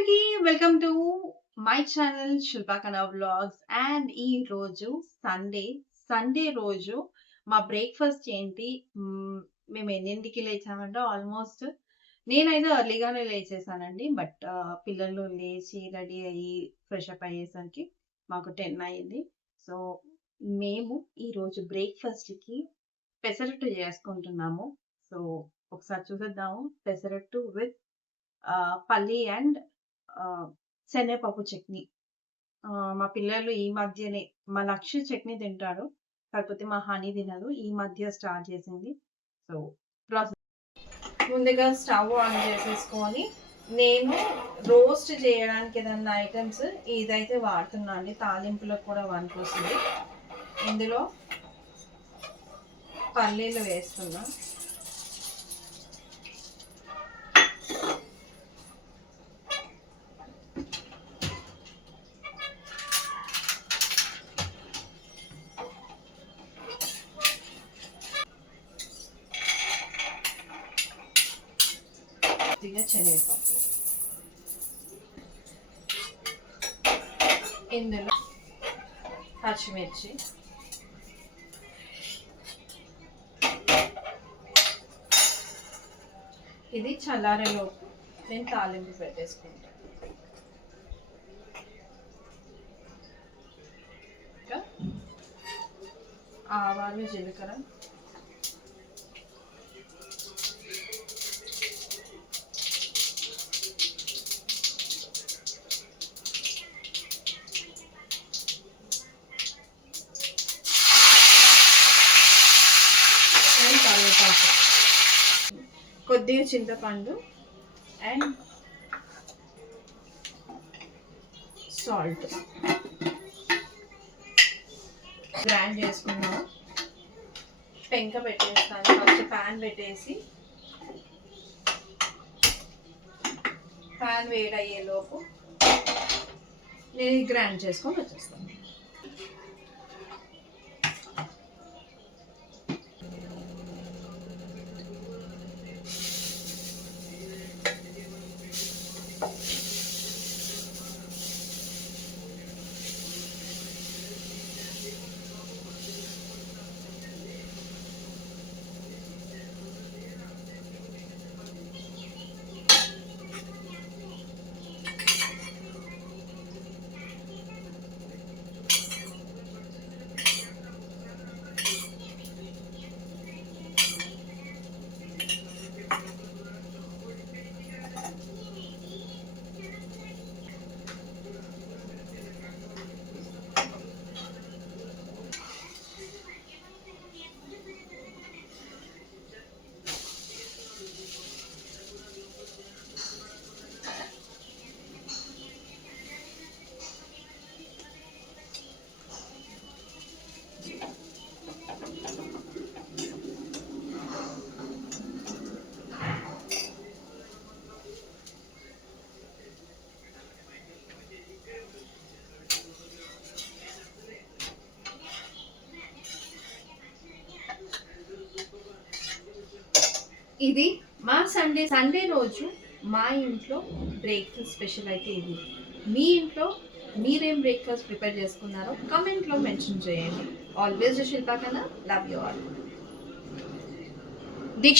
అందరికీ welcome to my channel Shilpa కన్నా vlogs. And ఈ రోజు సండే రోజు మా బ్రేక్ఫాస్ట్ ఏంటి, మేము ఎన్నింటికి లేచామంటే ఆల్మోస్ట్ నేనైతే ఎర్లీగానే లేచేసానండి. బట్ పిల్లలు లేచి రెడీ అయ్యి ఫ్రెష్ అప్ అయ్యేసరికి మాకు 10 అయింది. సో మేము ఈరోజు బ్రేక్ఫాస్ట్కి పెసరట్టు చేసుకుంటున్నాము. సో ఒకసారి చూసేద్దాము. పెసరట్టు విత్ పల్లి అండ్ శనగపప్పు చట్నీ. మా పిల్లలు ఈ మధ్యనే మా లక్ష్య చట్నీ తింటారు, కాకపోతే మా హనీ తినదు. ఈ మధ్య స్టార్ట్ చేసింది. సో ముందుగా స్టవ్ ఆన్ చేసేసుకొని నేను రోస్ట్ చేయడానికి ఏదన్నా ఐటమ్స్ ఇదైతే వాడుతున్నా అండి. తాలింపులకు కూడా వస్తుంది. ఇందులో పల్లీలు వేస్తున్నా. శనగపప్పు, ఇందులో పచ్చిమిర్చి, ఇది చల్లారేలోపు నేను తాలింపు పెట్టేసుకుంటాను. ఆవాలు, జీలకర్ర, కొద్దిగా చింతపండు అండ్ సాల్ట్ గ్రైండ్ చేసుకున్నాము. పెంక పెట్టేస్తాను. ఫస్ట్ ప్యాన్ పెట్టేసి ప్యాన్ వేడయ్యేలోపు నేను గ్రైండ్ చేసుకొని వచ్చేస్తాను. ఇది మా సండే రోజు మా ఇంట్లో బ్రేక్ఫాస్ట్ స్పెషల్ అయితే ఇది. మీ ఇంట్లో మీరేం బ్రేక్ఫాస్ట్ ప్రిపేర్ చేసుకున్నారో కామెంట్లో మెన్షన్ చేయండి. ఆల్వేస్ శిల్పా కన్నా, లవ్ యూ ఆల్. దీక్ష